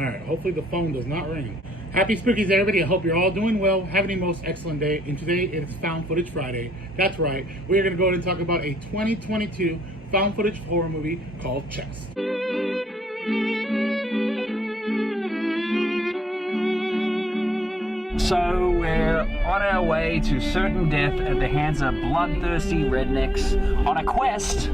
Alright, hopefully the phone does not ring. Happy Spookies, everybody. I hope you're all doing well, having a most excellent day. And today it is Found Footage Friday. That's right. We're going to go ahead and talk about a 2022 found footage horror movie called Chess. So we're on our way to certain death at the hands of bloodthirsty rednecks on a quest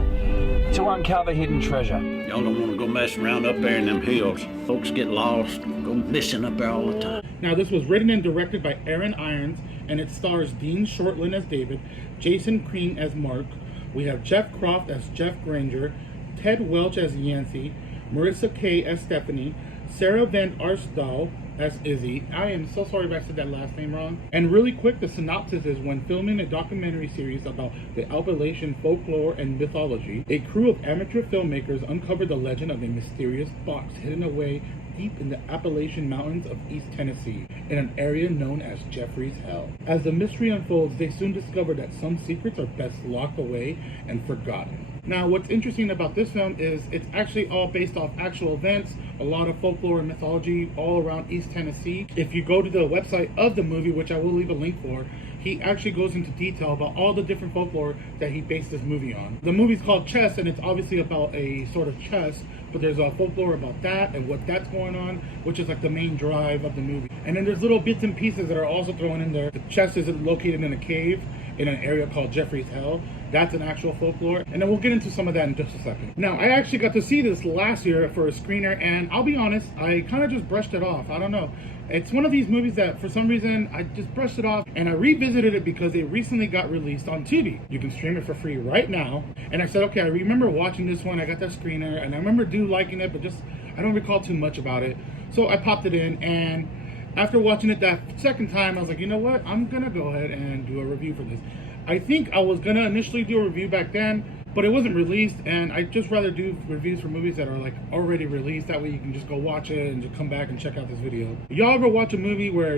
to uncover hidden treasure. Y'all don't want to go messing around up there in them hills. Folks get lost, go missing up there all the time. Now, this was written and directed by Aaron Irons, and it stars Dean Shortland as David, Jason Crean as Mark. We have Jeff Croft as Jeff Granger, Ted Welch as Yancey, Marissa Kay as Stephanie, Sarah Van Arsdal as Izzy. I am so sorry if I said that last name wrong. And really quick, the synopsis is: when filming a documentary series about the Appalachian folklore and mythology, a crew of amateur filmmakers uncovered the legend of a mysterious box hidden away deep in the Appalachian Mountains of East Tennessee, in an area known as Jeffrey's Hell. As the mystery unfolds, they soon discover that some secrets are best locked away and forgotten. Now, what's interesting about this film is it's actually all based off actual events, a lot of folklore and mythology all around East Tennessee. If you go to the website of the movie, which I will leave a link for, he actually goes into detail about all the different folklore that he based this movie on. The movie's called Chess, and it's obviously about a sort of chess, but there's a folklore about that and what that's going on, which is like the main drive of the movie. And then there's little bits and pieces that are also thrown in there. The chess is located in a cave in an area called Jeffrey's Hell. That's an actual folklore. And then we'll get into some of that in just a second. Now, I actually got to see this last year for a screener, and I'll be honest, I kind of just brushed it off. I don't know. It's one of these movies that for some reason I just brushed it off, and I revisited it because it recently got released on Tubi. You can stream it for free right now. And I said, okay, I remember watching this one. I got that screener, and I remember liking it, but just I don't recall too much about it. So I popped it in, and after watching it that second time, I was like, you know what? I'm gonna go ahead and do a review for this. I think I was gonna initially do a review back then, but it wasn't released, and I'd just rather do reviews for movies that are like already released. That way you can just go watch it and just come back and check out this video. Y'all ever watch a movie where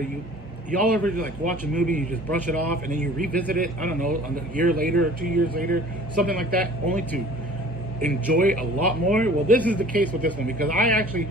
y'all ever like watch a movie, you just brush it off and then you revisit it, I don't know, a year later or 2 years later, something like that, only to enjoy a lot more? Well, this is the case with this one, because I actually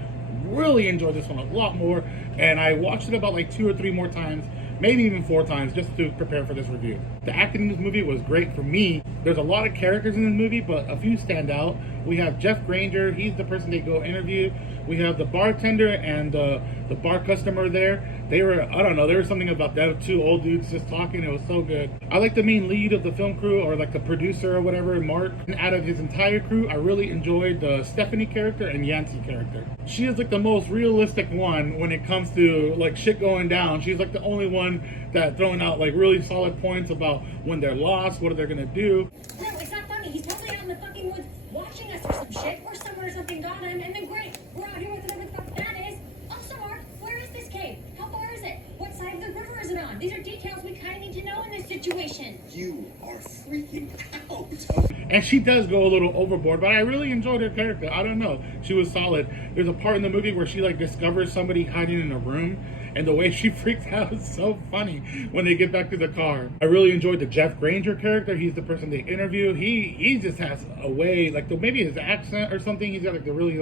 really enjoyed this one a lot more, and I watched it about like 2 or 3 more times, maybe even 4 times, just to prepare for this review. The acting in this movie was great for me. There's a lot of characters in this movie, but a few stand out. We have Jeff Granger, he's the person they go interview. We have the bartender and the bar customer there. They were, I don't know, there was something about that, 2 old dudes just talking. It was so good. I like the main lead of the film crew, or like the producer or whatever, Mark. And out of his entire crew, I really enjoyed the Stephanie character and Yancey character. She is like the most realistic one when it comes to like shit going down. She's like the only one that throwing out like really solid points about when they're lost, what are they gonna do. No, it's not funny. He's probably out in the fucking woods watching us or some shit, or somewhere something got him, and then great, we're out here with whatever the fuck that is. Also, Mark, where is this cave? How far is it? What side of the river is it on? These are details we kind of need to know in this situation. You are freaking out. And she does go a little overboard, but I really enjoyed her character. I don't know, she was solid. There's a part in the movie where she like discovers somebody hiding in a room, and the way she freaks out is so funny when they get back to the car. I really enjoyed the Jeff Granger character. He's the person they interview. He just has a way, like maybe his accent or something. He's got like the really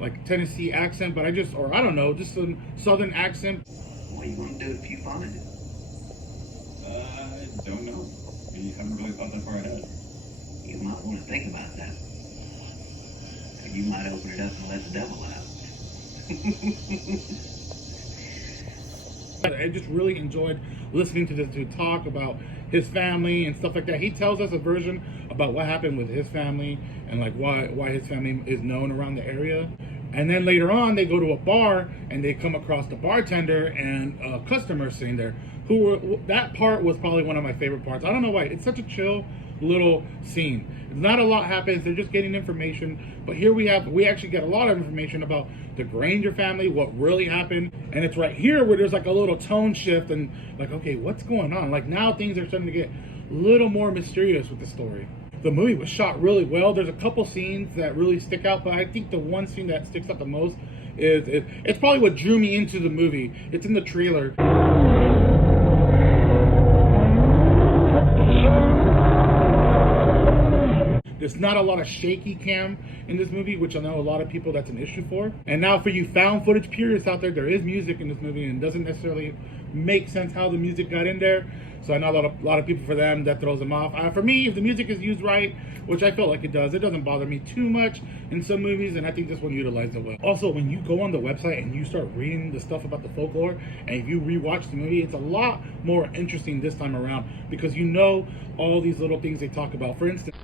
like Tennessee accent, but I don't know, just a southern accent. What are you gonna do if you find it? I don't know. You haven't really thought that far ahead. You might want to think about that. You might open it up and let the devil out. I just really enjoyed listening to this dude talk about his family and stuff like that. He tells us a version about what happened with his family and like why his family is known around the area. And then later on, they go to a bar and they come across the bartender and a customer sitting there. That part was probably one of my favorite parts. I don't know why. It's such a chill little scene. Not a lot happens. They're just getting information. But here we actually get a lot of information about the Granger family, what really happened. And it's right here where there's like a little tone shift and like, okay, what's going on? Like now things are starting to get a little more mysterious with the story. The movie was shot really well. There's a couple scenes that really stick out, but I think the one scene that sticks out the most is it's probably what drew me into the movie. It's in the trailer. There's not a lot of shaky cam in this movie, which I know a lot of people that's an issue for. And now for you found footage purists out there is music in this movie, and it doesn't necessarily make sense how the music got in there. So I know a lot of people, for them, that throws them off. For me, if the music is used right, which I feel like it doesn't bother me too much in some movies, and I think this one utilized it well. Also, when you go on the website and you start reading the stuff about the folklore, and if you rewatch the movie, it's a lot more interesting this time around, because you know all these little things they talk about. For instance,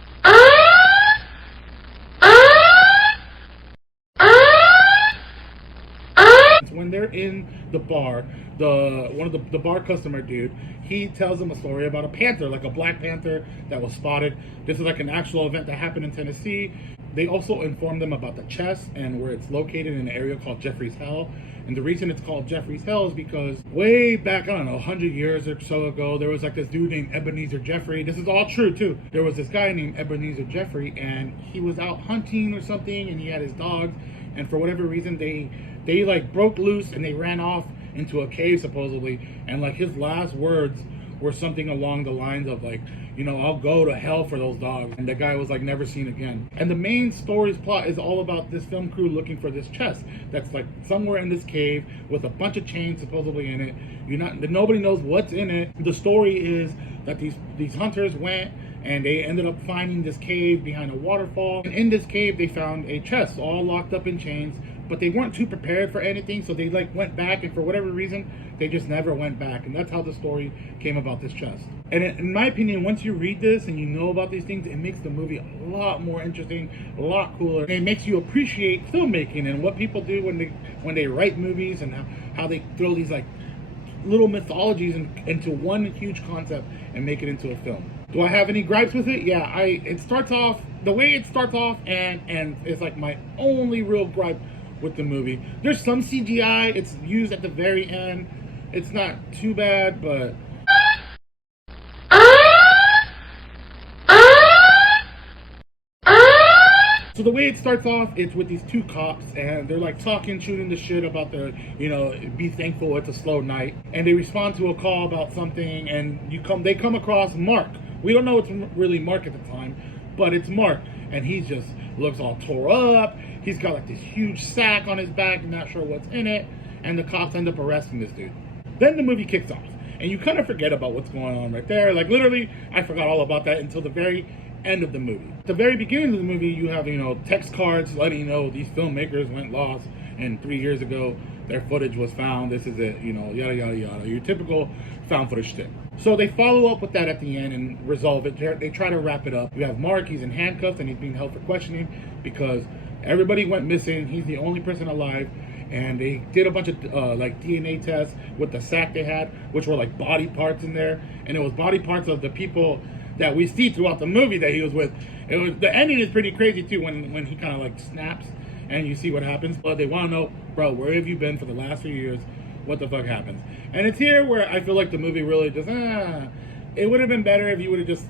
when they're in the bar, the bar customer dude, he tells them a story about a panther, like a black panther that was spotted. This is like an actual event that happened in Tennessee. They also inform them about the chest and where it's located in an area called Jeffrey's Hell. And the reason it's called Jeffrey's Hell is because way back, I don't know, 100 years or so ago, there was like this dude named Ebenezer Jeffrey. This is all true too. There was this guy named Ebenezer Jeffrey, and he was out hunting or something, and he had his dogs, and for whatever reason they like broke loose and they ran off into a cave supposedly, and like his last words were something along the lines of like, you know, I'll go to hell for those dogs. And the guy was like never seen again. And the main story's plot is all about this film crew looking for this chest that's like somewhere in this cave with a bunch of chains supposedly in it. Nobody knows what's in it. The story is that these hunters went and they ended up finding this cave behind a waterfall. And in this cave they found a chest all locked up in chains, but they weren't too prepared for anything, so they like went back, and for whatever reason they just never went back. And that's how the story came about this chest. And in my opinion, once you read this and you know about these things, it makes the movie a lot more interesting, a lot cooler. And it makes you appreciate filmmaking and what people do when they write movies, and how they throw these like little mythologies into one huge concept and make it into a film. Do I have any gripes with it? Yeah, it starts off the way it starts off, and it's like my only real gripe with the movie. There's some CGI, it's used at the very end. It's not too bad, but so the way it starts off, it's with these two cops, and they're like talking, shooting the shit about the, you know, be thankful it's a slow night. And they respond to a call about something, and they come across Mark. We don't know it's really Mark at the time, but it's Mark, and he just looks all tore up. He's got like this huge sack on his back, not sure what's in it, and the cops end up arresting this dude. Then the movie kicks off, and you kind of forget about what's going on right there. Like literally, I forgot all about that until the very end of the movie. At the very beginning of the movie, you have, you know, text cards letting you know these filmmakers went lost, and 3 years ago their footage was found. This is it, you know, yada yada yada. Your typical found footage shit. So they follow up with that at the end and resolve it. They try to wrap it up. You have Mark, he's in handcuffs and he's being held for questioning because everybody went missing. He's the only person alive. And they did a bunch of like DNA tests with the sack they had, which were like body parts in there. And it was body parts of the people that we see throughout the movie that he was with. The ending is pretty crazy too, when he kind of like snaps and you see what happens. But they want to know, bro, where have you been for the last few years? What the fuck happens? And it's here where I feel like the movie really just, it would have been better if you would have just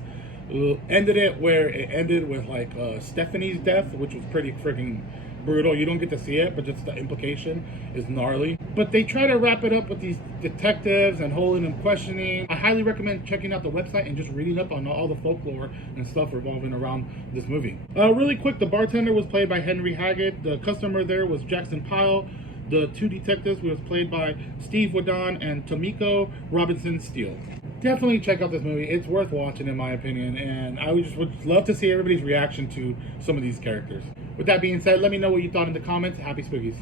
ended it where it ended with like Stephanie's death, which was pretty freaking brutal. You don't get to see it, but just the implication is gnarly. But they try to wrap it up with these detectives and holding them questioning. I highly recommend checking out the website and just reading up on all the folklore and stuff revolving around this movie. Really quick, the bartender was played by Henry Haggett. The customer there was Jackson Pyle. The two detectives was played by Steve Wadon and Tomiko Robinson Steele. Definitely check out this movie. It's worth watching in my opinion, and I would love to see everybody's reaction to some of these characters. With that being said, let me know what you thought in the comments. Happy Spookies.